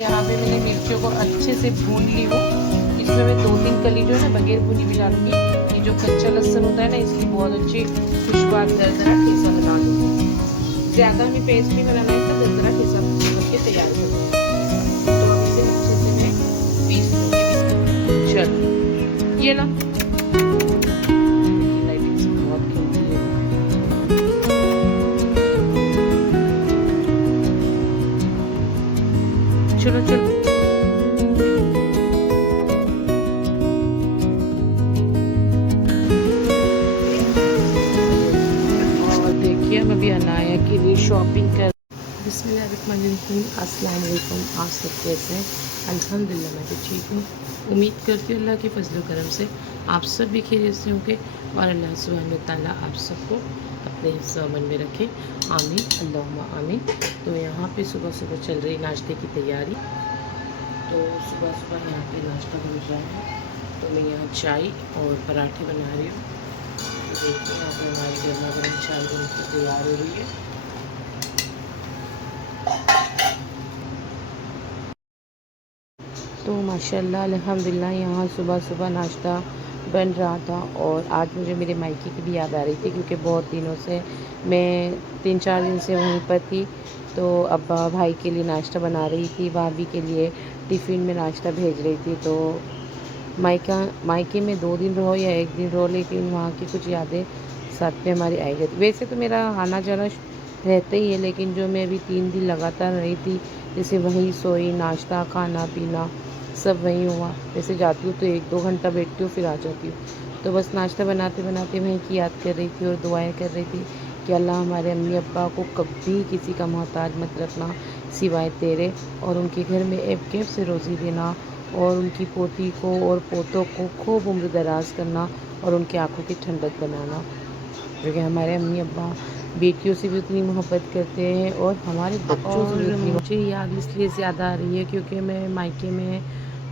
यहाँ पे मैंने मिर्चियों को अच्छे से भून ली हूँ। इसमें मैं 2-3 कली जो है ना बगैर भुनी भी डालूंगी। ये जो कच्चा लहसुन होता है ना, इसकी बहुत अच्छी खुशबू दरदरा ठेसा बना दूँगी। ज़्यादा हमें पेस्ट नहीं बनाना है, इसका दरदरा ठेसा करके तैयार करना है। तो अब इसे अच्छे से मैं पीस लूँगी। चलो ये ना लाइटिंग से बहुत खिलती है। चलो चलो हम अभी अनाया के लिए शॉपिंग कर। बिस्मिल्लाहिर्रहमानिर्रहीम, अस्सलाम वालेकुम। आप सब कैसे हैं? अल्हम्दुलिल्लाह मैं भी ठीक हूँ। उम्मीद करती हूँ अल्लाह के फजल करम से आप सब भी खैरियत से होंगे और अल्लाह सुब्हानहू व तआला आप सबको अपने हिफ्ज़ व अमन में रखे। आमीन अल्लाहुम्मा आमीन। तो यहाँ पे सुबह सुबह चल रही नाश्ते की तैयारी। तो सुबह सुबह यहाँ पे नाश्ता बन रहा है। तो मैं यहाँ चाय और पराठे बना रही हूँ। देखिए यहाँ पे हमारी गर्मा गर्म चाय बन के तैयार हो रही है। तो माशाल्लाह अल्हम्दुलिल्लाह यहाँ सुबह सुबह नाश्ता बन रहा था। और आज मुझे मेरे मायके की भी याद आ रही थी, क्योंकि बहुत दिनों से मैं 3-4 दिन से वहीं पर थी। तो अब्बा भाई के लिए नाश्ता बना रही थी, भाभी के लिए टिफ़िन में नाश्ता भेज रही थी। तो मायके में 2 दिन रहो या 1 दिन रहो, लेकिन वहाँ की कुछ यादें साथ में हमारी आई रहती। वैसे तो मेरा आना जाना रहता ही है, लेकिन जो मैं अभी 3 दिन लगातार रही थी, जैसे वहीं सोई, नाश्ता खाना पीना सब वहीं हुआ। वैसे जाती हूँ तो 1-2 घंटा बैठती हूँ, फिर आ जाती हूँ। तो बस नाश्ता बनाते बनाते वहीं की याद कर रही थी और दुआएं कर रही थी कि अल्लाह हमारे अम्मी अब्बा को कभी किसी का मोहताज मत रखना सिवाय तेरे, और उनके घर में ऐब से रोज़ी देना, और उनकी पोती को और पोतों को खूब उम्र दराज करना, और उनकी आंखों की ठंडक बनाना। क्योंकि हमारे अम्मी अब्बा बेटियों से भी उतनी मोहब्बत करते हैं और हमारे बच्चों से भी उतनी। मुझे याद इसलिए ज़्यादा आ रही है क्योंकि मैं मायके में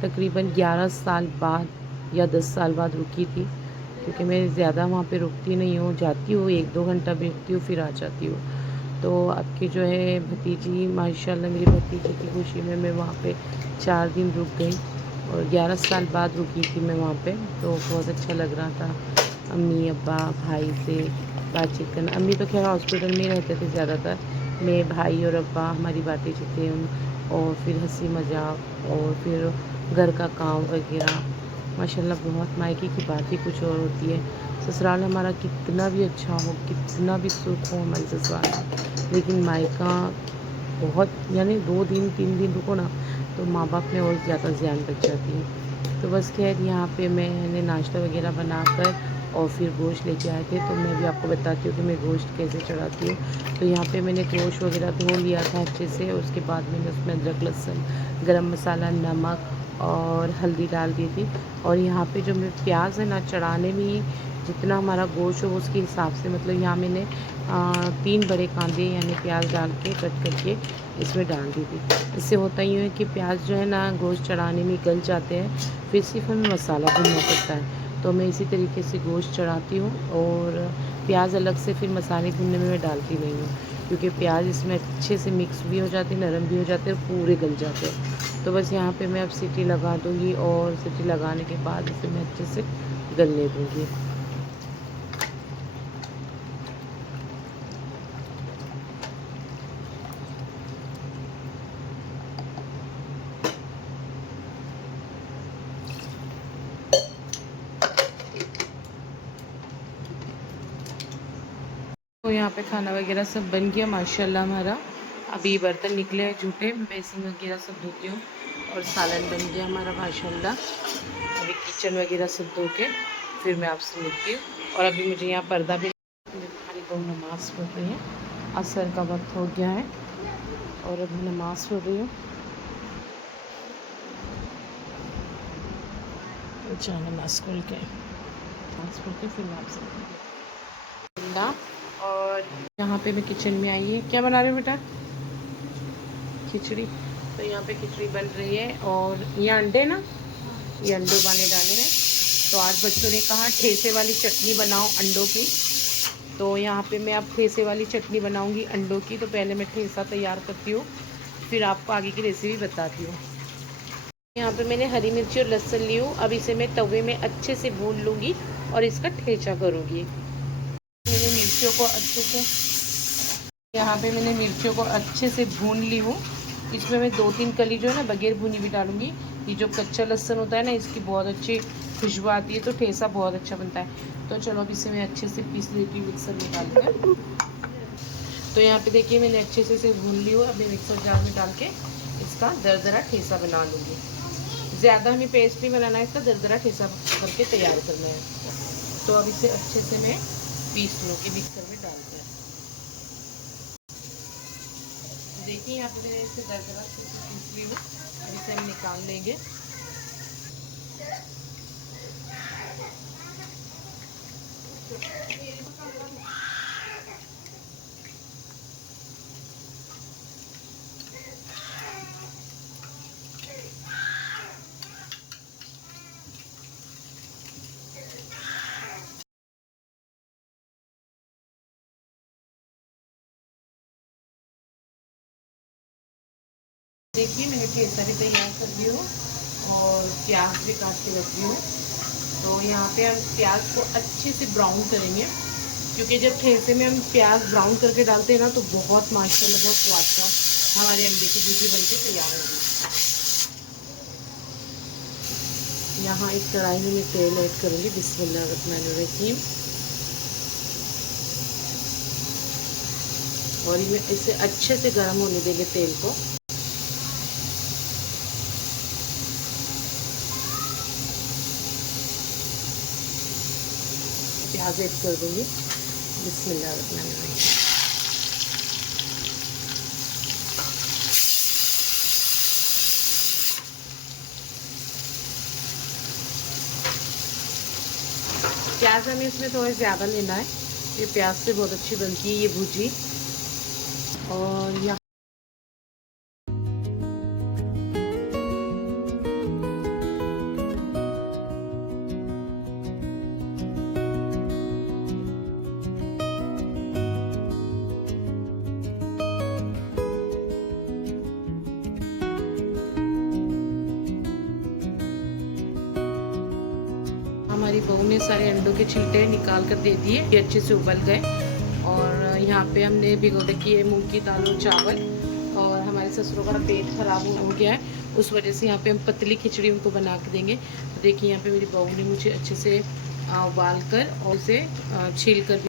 तकरीबन 11 साल बाद या 10 साल बाद रुकी थी। क्योंकि मैं ज़्यादा वहाँ पे रुकती नहीं हूँ, जाती हूँ 1-2 घंटा बैठती हूँ, फिर आ जाती हूँ। तो अब की जो है भतीजी, माशाल्लाह मेरी भतीजी की खुशी में मैं वहाँ पे 4 दिन रुक गई, और 11 साल बाद रुकी थी मैं वहाँ पे। तो बहुत अच्छा लग रहा था अम्मी अब्बा भाई से बातचीत करना। अम्मी तो खैर हॉस्पिटल में ही रहते थे ज़्यादातर, मैं भाई और अब्बा हमारी बातें चीतें और फिर हंसी मजाक और फिर घर का काम वगैरह। माशाल्लाह बहुत मायके की बात ही कुछ और होती है। ससुराल हमारा कितना भी अच्छा हो, कितना भी सुख हो हमारे ससुराल में, लेकिन मायका बहुत, यानी 2 दिन 3 दिन रुको ना तो माँ बाप में और ज़्यादा ध्यान रख जाती है। तो बस खैर यहाँ पे मैंने नाश्ता वगैरह बनाकर और फिर गोश्त लेके आए थे। तो मैं भी आपको बताती हूँ कि मैं गोश्त कैसे चढ़ाती हूँ। तो यहाँ पे मैंने गोश्त वगैरह धो लिया था अच्छे से। उसके बाद मैंने उसमें अदरक लहसुन गरम मसाला नमक और हल्दी डाल दी थी। और यहाँ पे जो मैं प्याज है ना चढ़ाने में ही जितना हमारा गोश्त हो उसके हिसाब से, मतलब यहाँ मैंने 3 बड़े कांदे यानी प्याज डाल के कट करके इसमें डाल दी थी। इससे होता ही है कि प्याज जो है ना गोश्त चढ़ाने में गल जाते हैं, फिर सिर्फ हमें मसाला भूनना पड़ता है। तो मैं इसी तरीके से गोश्त चढ़ाती हूँ, और प्याज अलग से फिर मसाले भूनने में मैं डालती नहीं हूँ, क्योंकि प्याज इसमें अच्छे से मिक्स भी हो जाते हैं, नरम भी हो जाते हैं और पूरे गल जाते हैं। तो बस यहाँ पे मैं अब सीटी लगा दूँगी, और सीटी लगाने के बाद इसे मैं अच्छे से गलने दूँगी। तो यहाँ पे खाना वगैरह सब बन गया माशाल्लाह हमारा। अभी बर्तन निकले हैं जूठे, बेसिन वगैरह सब धोती हूँ, और सालन बन गया हमारा माशाल्लाह। अभी किचन वगैरह सब धो के फिर मैं आपसे मिलती हूँ। और अभी मुझे यहाँ पर्दा भी, हमारी बहू नमाज़ पढ़ रही है, असर का वक्त हो गया है और अभी नमाज़ पढ़ रही हूँ। अच्छा नमाज़ पढ़ के फिर मैं आपसे मिलूँगी। और यहाँ पे मैं किचन में आई है। क्या बना रहे हो बेटा? खिचड़ी। तो यहाँ पे खिचड़ी बन रही है, और ये अंडे ना, ये अंडे उबाले डाले हैं। तो आज बच्चों ने कहा ठेसे वाली चटनी बनाओ अंडों की। तो यहाँ पे मैं अब ठेसे वाली चटनी बनाऊंगी अंडों की। तो पहले मैं ठेसा तैयार करती हूँ। फिर आपको आगे की रेसिपी बताती हूँ। यहाँ पे मैंने हरी मिर्ची और लहसुन ली हूँ। अब इसे मैं तवे में अच्छे से भून लूँगी और इसका ठेचा करूँगी। मैंने मिर्चियों को अच्छे से यहाँ पे मैंने मिर्चियों को अच्छे से भून ली हूँ। इसमें मैं 2-3 कली जो है ना बगैर भुनी भी डालूँगी। ये जो कच्चा लहसुन होता है ना, इसकी बहुत अच्छी खुशबू आती है, तो ठेसा बहुत अच्छा बनता है। तो चलो अब इसे मैं अच्छे से पीस लेती हूँ मिक्सर में डाल कर। तो यहाँ पे देखिए मैंने अच्छे से इसे भून ली हूँ। अभी मिक्सर जार में डाल के इसका दरदरा ठेसा बना लूँगी। ज़्यादा हमें पेस्ट नहीं बनाना है, इसका दरदरा ठेसा करके तैयार करना है। तो अब इसे अच्छे से मैं पीस लूँगी मिक्सर में डालकर। देखिए यहाँ पे मैंने इसे दरदरा पीस ली हूँ। अब इसे हम निकाल लेंगे। देखिए मैंने ठेसा भी तैयार कर दी हूँ और प्याज भी काट के रख दी हूँ। तो यहाँ पे हम प्याज को अच्छे से ब्राउन करेंगे, क्योंकि जब ठेसे में हम प्याज ब्राउन करके डालते हैं ना, तो बहुत माशाल्लाह बहुत स्वाद का हमारे अंडे की भुर्जी बन के तैयार होगी। यहाँ एक कढ़ाई में मैं तेल ऐड करूँगी। बिस्मिल्लाहिर्रहमानिर्रहीम। और ये इसे अच्छे से गर्म होने देंगे तेल को। प्याज ऐड कर दूँगी। बिस्मिल्लाहिर्रहमानिर्रहीम। प्याज हमें इसमें थोड़ा ज़्यादा लेना है। ये प्याज से बहुत अच्छी बनती है ये भुर्जी। और यहाँ हमारी बहू ने सारे अंडों के छिलटे निकाल कर दे दिए। ये अच्छे से उबल गए। और यहाँ पे हमने भिगो रखी है मूंग की दाल और चावल। और हमारे ससुरों का पेट खराब हो गया है, उस वजह से यहाँ पे हम पतली खिचड़ी उनको बना के देंगे। तो देखिए यहाँ पे मेरी बहू ने मुझे अच्छे से उबाल कर और उसे छील कर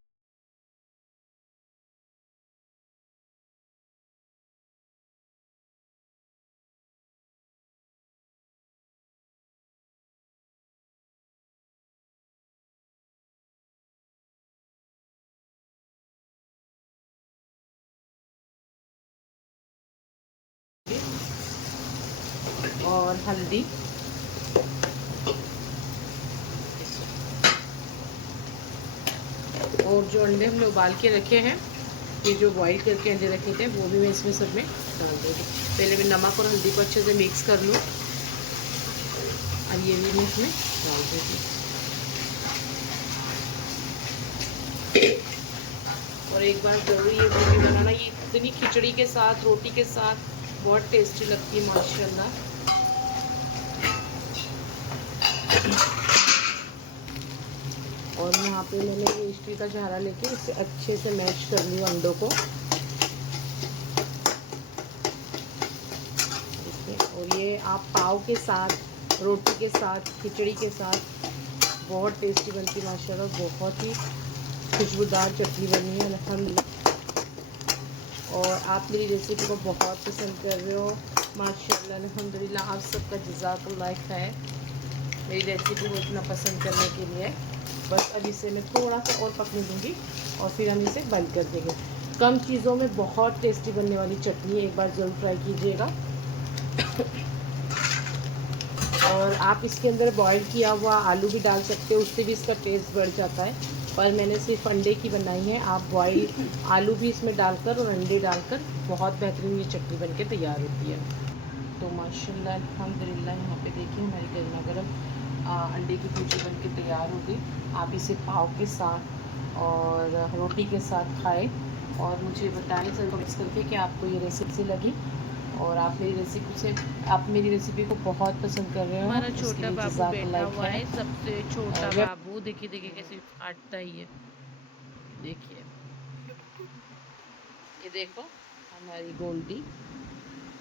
और हल्दी और जो अंडे हमने उबाल के रखे हैं, ये जो बॉईल करके अंडे रखे थे, वो भी मैं इसमें सब में डाल दूँगी। पहले मैं नमक और हल्दी को अच्छे से मिक्स कर लूँ और ये भी मैं इसमें डाल दूँगी। और एक बार ज़रूर ये भुर्जी बनाना। ये इतनी खिचड़ी के साथ, रोटी के साथ बहुत टेस्टी लगती है माशाल्लाह। और यहाँ पे मैंने ये स्टील का झारा लेके इसे अच्छे से मैश कर लिया अंडों को। और ये आप पाव के साथ, रोटी के साथ, खिचड़ी के साथ बहुत टेस्टी बनती है माशाल्लाह। बहुत ही खुशबूदार चटनी बनी है अल्हम्दुलिल्लाह। और आप मेरी रेसिपी को बहुत पसंद कर रहे हो माशाल्लाह अल्हम्दुलिल्लाह। आप सबका जज़ाकल्लाह खैर मेरी रेसिपी को इतना पसंद करने के लिए। बस अब इसे मैं थोड़ा सा और पकने दूँगी और फिर हम इसे बंद कर देंगे। कम चीज़ों में बहुत टेस्टी बनने वाली चटनी है, एक बार ज़रूर ट्राई कीजिएगा। और आप इसके अंदर बॉईल किया हुआ आलू भी डाल सकते हो, उससे भी इसका टेस्ट बढ़ जाता है। पर मैंने सिर्फ अंडे की बनाई है। आप बॉईल आलू भी इसमें डालकर और अंडे डालकर बहुत बेहतरीन ये चटनी बनके तैयार होती है। तो माशाल्लाह अल्हम्दुलिल्लाह यहाँ पे देखिए हमारी गर्मा गर्म अंडे की भुर्जी बनके तैयार हो गई। आप इसे पाव के साथ और रोटी के साथ खाएं और मुझे बताएं ज़रूर कमेंट्स करके कि आपको ये रेसिपी लगी। और आप मेरी रेसिपी को बहुत पसंद कर रहे हो। हमारा इसके छोटा लिए बाबू बैठा जज़ाकल्लाह हुआ है, खैर। सबसे छोटा और बाबू। देखिए देखिए कैसे काटता ही है। देखिए, ये देखो हमारी गोल्डी।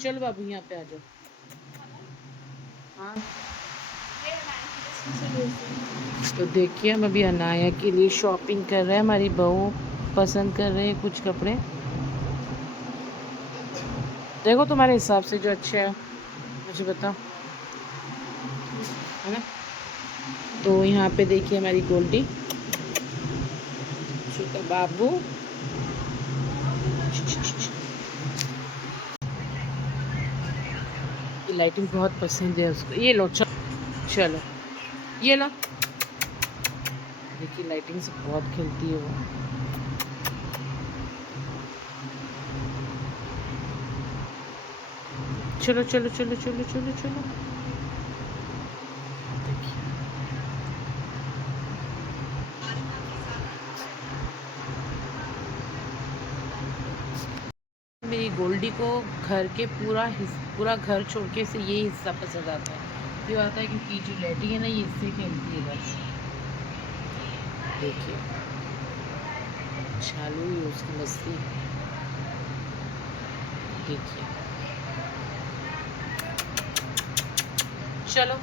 चलो बाबू यहाँ पे आ जाओ। हाँ, तो देखिए हम अभी अनाया के लिए शॉपिंग कर रहे हैं। हमारी बहू पसंद कर रहे हैं कुछ कपड़े। देखो तुम्हारे हिसाब से जो अच्छे है मुझे बताओ, है ना। तो यहाँ पे देखिए हमारी गोल्डी, छोटा बाबू। ये लाइटिंग बहुत पसंद है उसको। ये लो, चलो ये लो। देखिए लाइटिंग से बहुत खेलती है वो। चलो चलो चलो चलो चलो चलो। देखिए मेरी गोल्डी को घर के पूरा घर छोड़ के से ये हिस्सा पसंद आता है। क्यों आता है? क्योंकि जो लेटी है ना, ये इससे खेलती है बस। देखिए चालू ही है उसकी मस्ती। देखिए, चलो